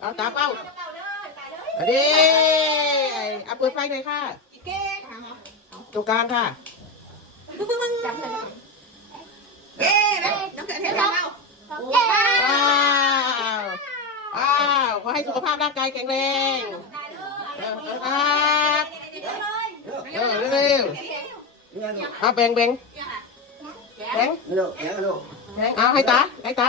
เอาตามเป้าเอาดิไอ้เอาเปิดไฟหน่อยค่ะ เก๊กหาหมอตรงกลางค่ะจำเลยเอ๊ะน้ำเกลือเทศเราว้าวว้าวขอให้สุขภาพร่างกายแข็งแรงเออครับเออเร็วๆเอาแบ่งแบ่งแบ่ง Hello, hello. แบ่งเอาให้ตาให้ตา